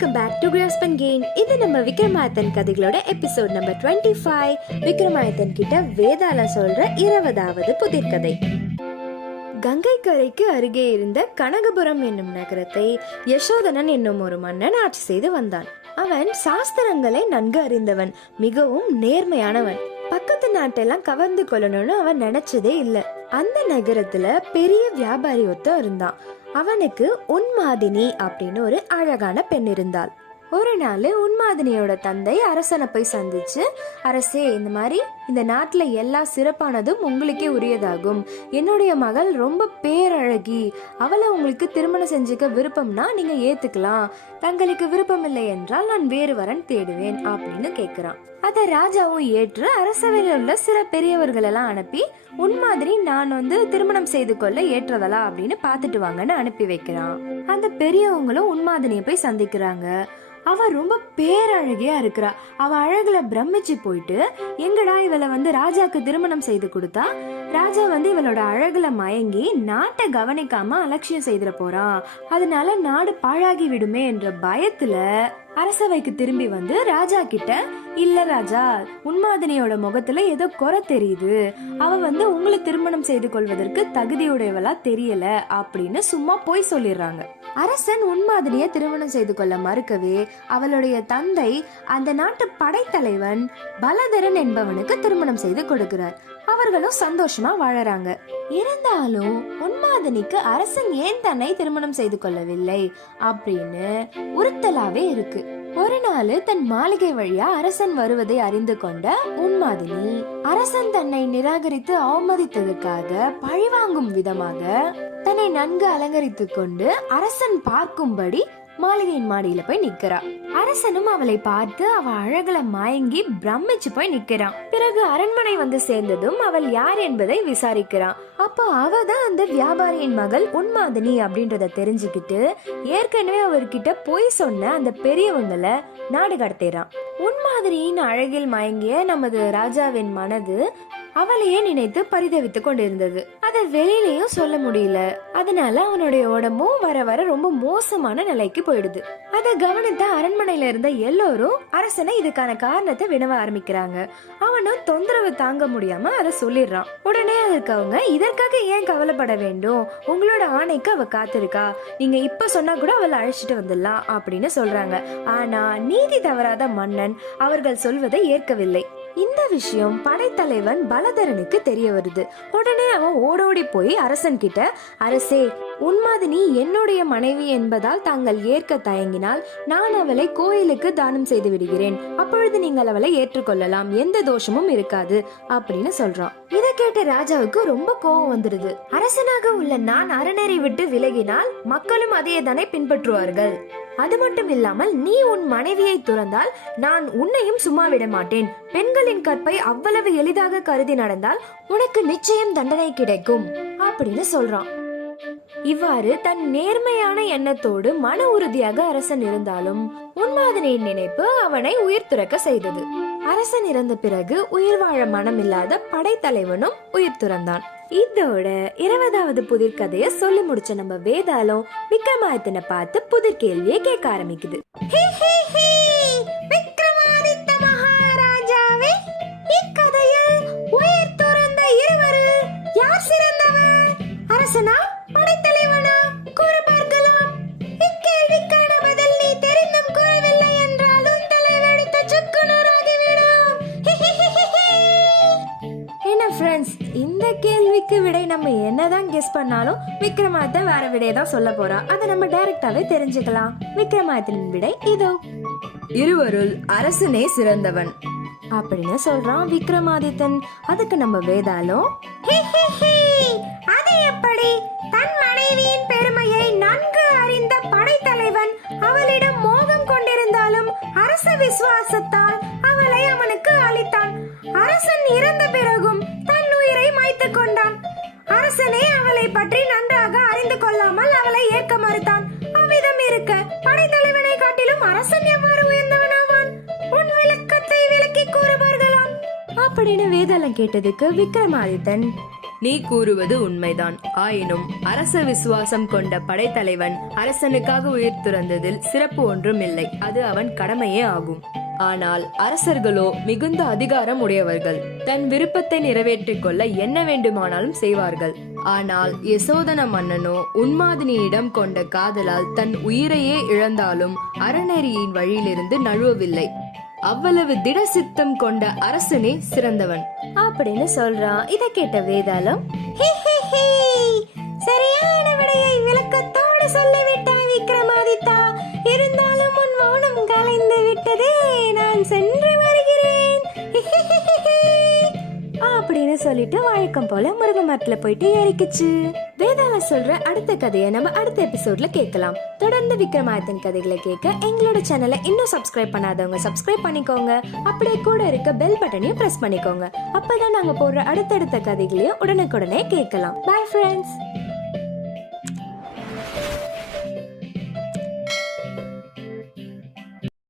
Welcome back to grasp and gain. இது நம்ம விக்ரமாதித்தன் கதைகளோட எபிசோட் நம்பர் 25. விக்ரமாதித்தன் கிட்ட வேதாள சொல்ற 20வது புதிர்கதை. கங்கை கரைக்கு அருகே இருந்த கனகபுரம் என்னும் நகரத்தை யசோதனன் என்னும் ஒரு மன்னன் ஆட்சி செய்து வந்தான். அவன் சாஸ்திரங்களை நன்கு அறிந்தவன், மிகவும் நேர்மையானவன். பக்கத்து நாட்டெல்லாம் கவர்ந்து கொள்ளணும்னு அவன் நினைச்சதே இல்லை. அந்த நகரத்துல பெரிய வியாபாரி ஒருத்தன் இருந்தான். அவனுக்கு உன்மாதினி அப்படின்னு ஒரு அழகான பெண் இருந்தாள். ஒரு நாள் உன்மாதினியோட தந்தை அரசனை போய் சந்திச்சு, அரசே, இந்த மாதிரி இந்த நாட்டுல எல்லா சிறப்பானதும் உங்களுக்கே உரியதாகும். என்னுடைய மகள் ரொம்ப பேரழகி, அவளை உங்களுக்கு திருமணம் செஞ்சுக்க விருப்பம்னா நீங்க ஏத்துக்கலாம். தங்களுக்கு விருப்பம் இல்லை என்றால் நான் வேறு வரன் தேடுவேன் அப்படின்னு கேக்குறான். அத ராஜாவும் ஏற்று அரசவையில் உள்ள சில பெரியவர்கள் எல்லாம் அனுப்பி உன்மாதிரி நான் திருமணம் செய்து கொள்ள ஏற்றவளா அப்படின்னு பாத்துட்டு வாங்கன்னு அனுப்பி வைக்கிறான். அந்த பெரியவங்களும் உன்மாதினியை போய் சந்திக்கிறாங்க. அவ ரொம்ப பேரழகியா இருக்கிறா. அவ அழகுல பிரமிச்சு போயிட்டு, எங்கடா இவளை ராஜாக்கு திருமணம் செய்து கொடுத்தா ராஜா இவளோட அழகுல மயங்கி நாட்டை கவனிக்காம அலட்சியம் செய்திட போறான், அதனால நாடு பாழாகி விடுமே என்ற பயத்துல அரசவைக்கு திரும்பி ராஜா கிட்ட, இல்ல ராஜா, உன்மாதினியோட முகத்துல ஏதோ குறை தெரியுது, அவ உங்களை திருமணம் செய்து கொள்வதற்கு தகுதியுடையவளா தெரியல அப்படின்னு சும்மா போய் சொல்லிடுறாங்க. அரசன் உன்மாதினிய திருமணம் செய்து கொள்ள மறுக்கவே அவளுடைய தந்தை அந்த நாட்டு படைத்தலைவன் பலதரன் என்பவனுக்கு திருமணம் செய்து கொடுக்கிறார். அவர்களும் சந்தோஷமா வாழறாங்க. இருந்தாலும் உன்மாதினிக்கு அரசன் ஏன் தன்னை திருமணம் செய்து கொள்ளவில்லை அப்படின்னு உறுத்தலாவே இருக்கு. ஒரு நாள் தன் மாளிகை வழியா அரசன் வருவதை அறிந்து கொண்ட உன்மாதினி அரசன் தன்னை நிராகரித்து அவமதித்ததுக்காக பழிவாங்கும் விதமாக தன்னை நன்கு அலங்கரித்து கொண்டு அரசன் பார்க்கும்படி மாளிகையின் மாடியில போய் நிக்கிறா. அரசனும் அவளை பார்த்து அவ அழகுல மயங்கி பிரமிச்சு போய் நிக்கிறான். பிறகு அரண்மனை சேர்ந்ததும் அவள் யார் என்பதை விசாரிக்கிறான். அப்போ அவதான் அந்த வியாபாரியின் மகள் உன்மாதினி அப்படின்றத தெரிஞ்சுக்கிட்டு ஏற்கனவே அவர்கிட்ட போய் சொன்ன அந்த பெரியவங்களை நாடு கடத்திறான். உன்மாதிரியின் அழகில் மயங்கிய நமது ராஜாவின் மனது அவளையே நினைத்து பரிதவித்துக் கொண்டிருந்தது. அதை வெளியிலயும் சொல்ல முடியல. அதனால அவனுடைய உடம்பும் வர வர ரொம்ப மோசமான நிலைக்கு போயிடுது. அதை கவனித்த அரண்மனையில இருந்த எல்லோரும் அரசனை இதுக்கான காரணத்தை வினவ ஆரம்பிக்கிறாங்க. அவனும் தொந்தரவு தாங்க முடியாம அதை சொல்லிடுறான். உடனே அதற்கு அவங்க, இதற்காக ஏன் கவலைப்பட வேண்டும், உங்களோட ஆணைக்கு அவ காத்திருக்கா, நீங்க இப்ப சொன்னா கூட அவளை அழைச்சிட்டு வந்துடலாம் அப்படின்னு சொல்றாங்க. ஆனா நீதி தவறாத மன்னன் அவர்கள் சொல்வதை ஏற்கவில்லை. இந்த விஷயம் படைத்தலைவன் பலதரனுக்கு தெரிய வருது. உடனே அவன் ஓடோடி போய் அரசன் கிட்ட, அரசே, உன்மாதினி என்னுடைய மனைவி என்பதால் தாங்கள் ஏற்க தயங்கினால் நான் அவளை கோயிலுக்கு தானம் செய்து விடுகிறேன். அப்பொழுது நீங்கள் அவளை ஏற்றுக்கொள்ளலாம், எந்த தோஷமும் இருக்காது அப்படின்னு சொல்றான். இதை கேட்ட ராஜாவுக்கு ரொம்ப கோபம் வந்துடுது. அரசனாக உள்ள நான் அறநெறி விட்டு விலகினால் மக்களும் அதையே தானே பின்பற்றுவார்கள். அது மட்டும் இல்லாமல் நீ உன் மனைவியை துறந்தால் நான் உன்னையும் சும்மா விட மாட்டேன். பெண்களின் கற்பை அவ்வளவு எளிதாக கருதி நடந்தால் உனக்கு நிச்சயம் தண்டனை கிடைக்கும் அப்படின்னு சொல்றான். இவ்வாறு தன் நேர்மையான எண்ணத்தோடு மன உறுதியாக அரசன் இருந்தாலும் உன்மாதினியின் நினைப்பு அவனை உயிர் துறக்க செய்தது. அரசன் இறந்த பிறகு உயிர் வாழ மனம் இல்லாத படைத்தலைவனும் உயிர் துறந்தான். இதோட 20வது புதிர் கதைய சொல்லி முடிச்ச நம்ம வேதாளம் விக்ரமாதித்தனை பார்த்து புதிர் கேள்வியை கேட்க ஆரம்பிக்குது. விக்ரமாதித்த மகாராஜாவே, இக்கதையில் உயிர் துறந்த இருவரில் யார் சிறந்தவர், அரசனா படைத்தலைவனா, கூற பார்க்கலாம். இக்கேள்விக்கான பதில் நீ தெரிந்தும் கூறவில்லை என்றால் உன் தலை வெடித்த சுக்குநூறாகிவிடும். என்ன ஃப்ரெண்ட்ஸ், இந்த கேள்விக்கு விடை நம்ம என்னதான் கெஸ் பண்ணாலும் விக்ரமாதித்தன் வேற விடையை தான் சொல்ல போறான். அதை நம்ம டைரக்டாவே தெரிஞ்சுக்கலாம். விக்ரமாதித்தனின் விடை இதோ, இருவருள் அரசனே சிறந்தவன் அப்படின்னு சொல்றான் விக்ரமாதித்தன். அதுக்கு நம்ம வேதாளம், அது எப்படி, தன் மனைவியின் பெருமையை நன்கு அறிந்த படைத்தலைவன் அவளிடம் மோகம் கொண்டிருந்தாலும் அரச விசுவாசத்தால் அவளை அவனுக்கு அளித்தான். அரசன் இறந்த பிறகும் தன் உயிரை மாய்த்துக் கொண்டான். அரசனே அவளை பற்றி நன்றாக அறிந்து கொள்ளாமல் அவளை ஏற்க மறுத்தான். அவ்விதம் இருக்க படைத்தலைவனை காட்டிலும் அரசன் எவ்வாறு உயர்ந்தவனாவான், உன் விளக்கத்தை விளக்கி கூறுவார்களாம் அப்படின்னு வேதாளம் கேட்டதுக்கு விக்ரமாதித்தன், நீ கூறுவது உண்மைதான். ஆயினும் அரச விசுவாசம் கொண்ட படைத்தலைவன் அரசனுக்காக உயிர் துறந்ததில் சிறப்பு ஒன்றும் இல்லை. அது அவன் கடமையே ஆகும். ஆனால் அரசர்களோ மிகுந்த அதிகாரம் உடையவர்கள். தன் விருப்பத்தை நிறைவேற்றிக் கொள்ள என்ன வேண்டுமானாலும் செய்வார்கள். ஆனால் யசோதன மன்னனோ உன்மாதினியிடம் கொண்ட காதலால் தன் உயிரையே இழந்தாலும் அறநெறியின் வழியிலிருந்து நழுவவில்லை. அவ்வளவு திட சித்தம் கொண்ட அரசனே சிறந்தவன் அப்படின்னு சொல்றான். இத கேட்ட வேதாளம், சரியான விடையை விளக்கத்தோடு சொல்லிவிட்டாய் விக்ரமாதித்தா. இருந்தாலும் உன் மௌனம் கலைந்து விட்டதே. நான் சென்று வருகிறேன் அப்படின்னு சொல்லிட்டு வழக்கம் போல முருங்கை மரத்துல போயிட்டு ஏறிக்குச்சு. வேதாளம் சொல்ற அடுத்த கதையை நம்ம அடுத்த எபிசோட்ல கேட்கலாம். தொடர்ந்து விக்ரமாதித்தன் கதைகளை கேட்க எங்களோட சேனலை இன்னும் சப்ஸ்கிரைப் பண்ணாதவங்க சப்ஸ்கிரைப் பண்ணிக்கோங்க. அப்படியே கூட இருக்க பெல் பட்டனையும் பிரஸ் பண்ணிக்கோங்க. அப்பதான் நாங்க போடுற அடுத்தடுத்த கதைகளையும் உடனுக்குடனே கேட்கலாம். Bye friends.